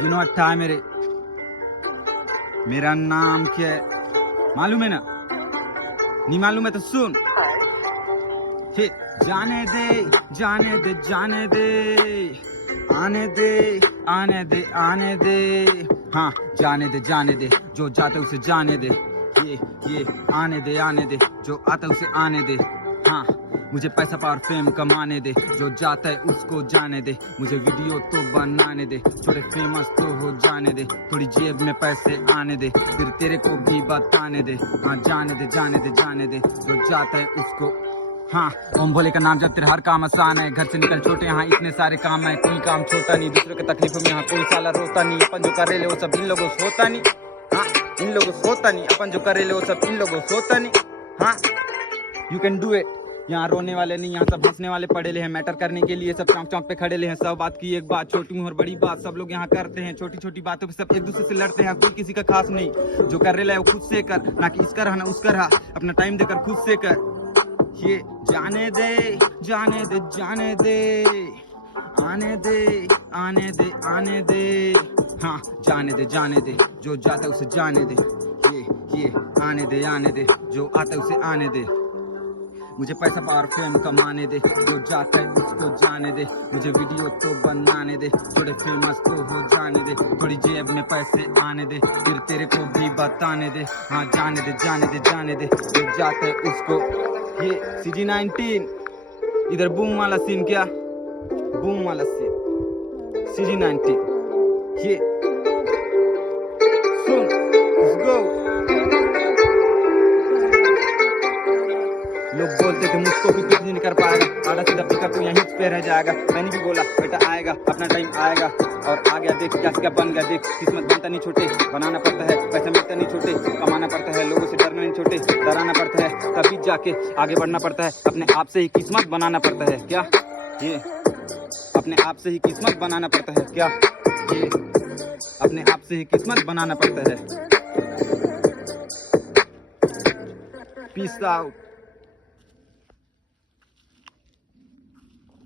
You know अच्छा है मेरे, मेरा नाम क्या है मालूम है ना? नहीं मालूम है तो सुन। हे जाने दे जाने दे जाने दे, आने दे आने दे आने दे, हाँ जाने दे जो जाते उसे जाने दे, ये आने दे जो आता उसे आने दे। हाँ मुझे पैसा पावर फेम कमाने दे, जो जाता है उसको जाने दे, मुझे वीडियो तो बनाने दे, थोड़े फेमस तो हो जाने दे, थोड़ी जेब में पैसे आने दे, फिर तेरे को भी बताने दे। हाँ जाने दे जो जाता है उसको। हाँ ओम भोले का नाम जब तेरे हर काम आसान है, घर से निकल छोटे यहाँ इतने सारे काम है, कोई काम छोटा नहीं, दूसरों की तकलीफों में यहाँ कोई साला रोता नहीं, अपन जो कर रहे वो सब इन लोगों से होता नहीं। हाँ इन लोगों से होता नहीं, अपन जो कर रहे वो सब इन लोगों से होता नहीं। हाँ यू कैन डू इट। यहाँ रोने वाले नहीं, यहाँ सब हंसने वाले पड़े हैं, मैटर करने के लिए सब चौंक चौंक पे खड़े हैं। सब बात की एक बात, छोटी और बड़ी बात सब लोग यहाँ करते हैं, छोटी छोटी बातों पे सब एक दूसरे से लड़ते हैं, कोई किसी का खास नहीं, जो कर रहे वो खुद से कर, ना कि इसका रहा ना उसका रहा, अपना टाइम देकर खुद से कर। ये जाने दे जाने दे जाने दे, आने दे आने दे, हाँ जाने दे जो जाता उसे जाने दे, ये आने दे जो आता उसे आने दे, मुझे पैसा पावर फेम कमाने दे, जो जाता है उसको जाने दे, मुझे वीडियो तो बनाने दे, थोड़े फेमस तो हो जाने दे, थोड़ी जेब में पैसे आने दे, फिर तेरे को भी बताने दे। हाँ जाने दे जो जाता है उसको। ये CG19 इधर बूम वाला सीन, क्या बूम वाला सीन CG19, ये सुन let's go। लोग बोलते थे मुझको भी कुछ नहीं कर पाएगा, आधा सीधा पिकअप यहीं पे रह जाएगा, मैंने भी बोला बेटा आएगा अपना टाइम आएगा, और आ गया देख क्या बन गया देख, किस्मत बनता नहीं छोटे, बनाना पड़ता है, पैसा मिलता नहीं छोटे, कमाना पड़ता है, लोगों से डरना नहीं छोटे, डराना पड़ता है, तभी जाके आगे बढ़ना पड़ता है, अपने आप से ही किस्मत बनाना पड़ता है। क्या ये अपने आप से ही किस्मत बनाना पड़ता है, क्या ये अपने आप से ही किस्मत बनाना पड़ता है। Peace out.